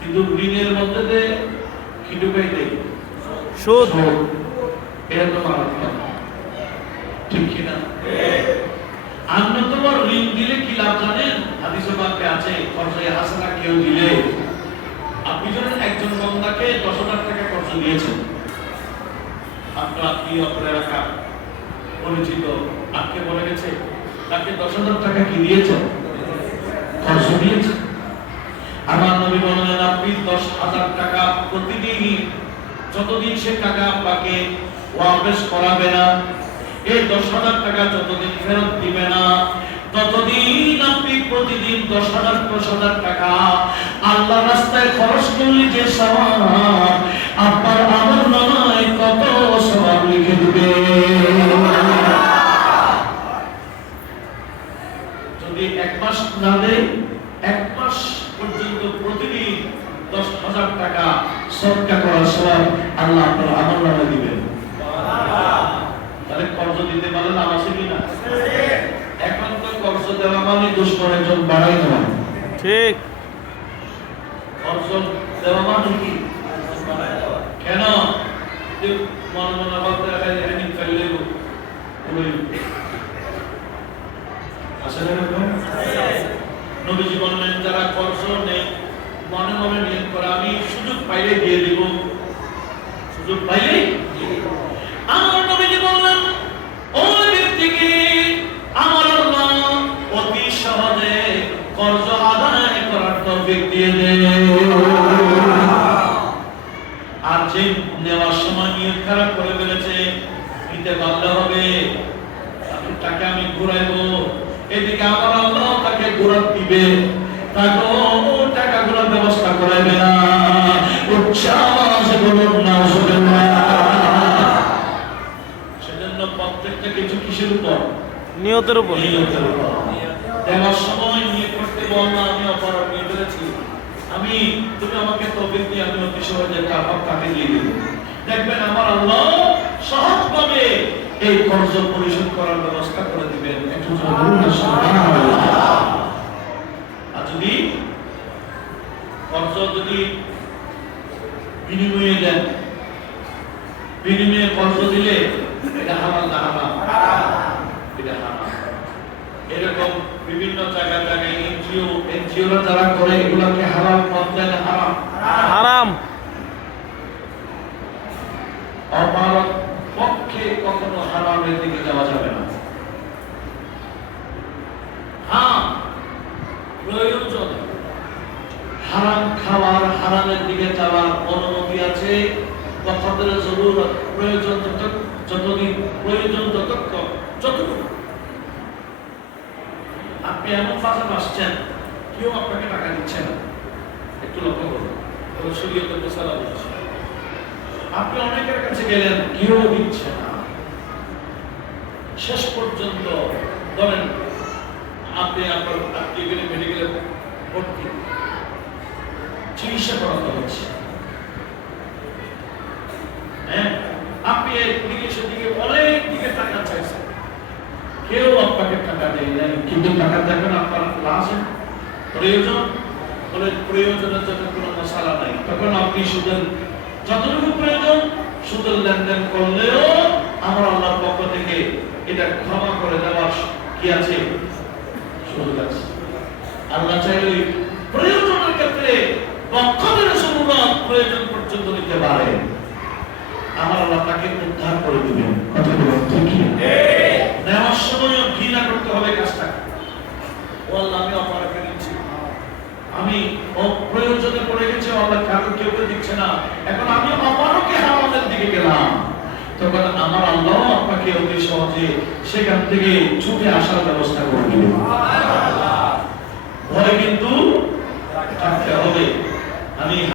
কিন্তু ঋণের মধ্যে দে কি ঢুকাই দেয় সুদ। এটা তো মারাত্মক, ঠিক কিনা? অন্যতম ঋণ দিলে কি লাভ জানেন? হাদিসে পাকে আছে কর্জে হাসানা কেউ দিলে, আপনি যখন একজন বান্দাকে 10,000 টাকা কর্জ দিয়েছেন, আপনার আত্মীয় আপনার এলাকা পরিচিত আজকে বলে গেছে, তাকে 10,000 টাকা কি দিয়েছেন? কর্জ দিয়েছেন। আমার নবী বললেন আপনি 10,000 টাকা প্রতিদিন, যতদিন সে টাকা আপনাকে ওয়াপস করাবে না, এই 10,000 টাকা যতদিন ফেরত দিবে না, ততদিন আপনি প্রতিদিন 10,000 টাকা আল্লাহ রাস্তায় খরচ করলে যে সওয়াব, আপনার আমলনামায় কত সওয়াব লিখে দিবে। যদি 1 মাস না দেয়, 1 মাস পর্যন্ত প্রতিদিন 10,000 টাকা সদকা করার সওয়াব আল্লাহ আপনার আমলনামায় দিবেন। তাহলে কর্জ দিতে পারলে নাম আছে কিনা? এখন তো কর্জ দেওয়া মানে দুশ্মনের জন্য বাড়াই দেওয়া। ঠিক। কর্জ দেওয়া মানে কি? কেন? মনে মনে ভাবতে এখানে ফেলে দেব আসলে নবীজি বললেন যারা কর্জ নেই মনে মনে নিয়ত করে আমি সুযোগ পাইলে দিয়ে দিব, সুযোগ পাইলে। আমার নবীজি বললেন ওই ব্যক্তিকে আমার আল্লাহ অতি সহজে কর্জ আদায় করার তৌফিক দিয়ে দেন। আর যে নেওয়ার সময় নিয়ত খারাপ করে ফেলেছে, নিতে পারলে হবে, তাকে টাকা আমি ঘুরাইবো, এদিকে আমার আল্লাহ তাকে ঘুরাত দিবে, তাকে টাকাগুলোর ব্যবস্থা করাইবে না। উচ্ছ্বাস বলুন না, সেজন্য প্রত্যেকটা কিছু কিসের উপর? নিয়তের উপর। নিয়তের উপর। দেওয়ার সময় নিয়ত করতে বল না আমি অপরাধ নিয়ে ফেলেছি, আমি তুমি আমাকে তৌফিক দিয়ে আমি অতি সহজে টাকা দিয়ে দেব। দেখবেন আমার আল্লাহ সহজভাবে এই কর্জ পরিশোধ করার ব্যবস্থা করে দিবেন। একটু আর যদি কর্জ যদি বিনিময়ে দেন, বিনিময়ে কর্জ দিলে এটা হালাল না হারাম? এটা হারাম। এরকম বিভিন্ন জায়গায় জায়গায় এনজিওরা যারা করে এগুলোকে হালাল বলতে না হারাম? হারাম। আমার পক্ষে কখনো হারামের দিকে যাওয়া যাবে না। হ্যাঁ, প্রয়োজন হারাম খাওয়ার, হারামের দিকে যাওয়ার অনুমতি আছে। কথাদের জরুরত, প্রয়োজন যতদিন প্রয়োজন যতটুকু। আপনি এমন ফাঁসে আসছেন, কেউ আপনাকে টাকা দিচ্ছে না, একটু লক্ষ্য করুন, শরীয়তের মশালা বলছে। আপনি অনেকের কাছে গেলেন, কেউ দিচ্ছে না, শেষ পর্যন্ত ধরেন আপনি আপনার আত্মীয় মেডিকেলে ভর্তি, চিকিৎসা করাতে হচ্ছে, হ্যাঁ, আপনি একদিকে সেদিকে অনেক দিকে টাকা চাইছেন, কেউ আপনাকে টাকা দেয় নাই, কিন্তু টাকা দেবেন আপনার লাশে প্রয়োজন বলে, প্রয়োজনের জন্য কোনো মশালা নাই, তখন আপনি সুদের যতটুকু প্রয়োজন সুদের লেনদেন করলেও আমার আল্লাহর পক্ষ থেকে এটা ক্ষমা করে দেওয়ার কি আছে? সুযোগ আছে। আল্লাহ চাইলে প্রয়োজনের ক্ষেত্রে পক্ষদের জরুরত প্রয়োজন পর্যন্ত নিতে পারে, আমার আল্লাহ তাকে উদ্ধার করে দিবেন। কথা বলুন ঠিক কি? নেওয়ার সময় ঘৃণা করতে হবে কাজটা, ও আল্লাহ আমি অপরাধ করেছি, আমি প্রয়োজনে পড়ে গেছি, আল্লাহ কারো কেউ দিচ্ছে না, এখন আমি অপরকে হারামের দিকে গেলাম, তখন আমার আল্লাহ আপনাকে অতি সহজে সেখান থেকে ছুটে আসার ব্যবস্থা করে দিবেন। ভয় কিন্তু থাকতে হবে। আমি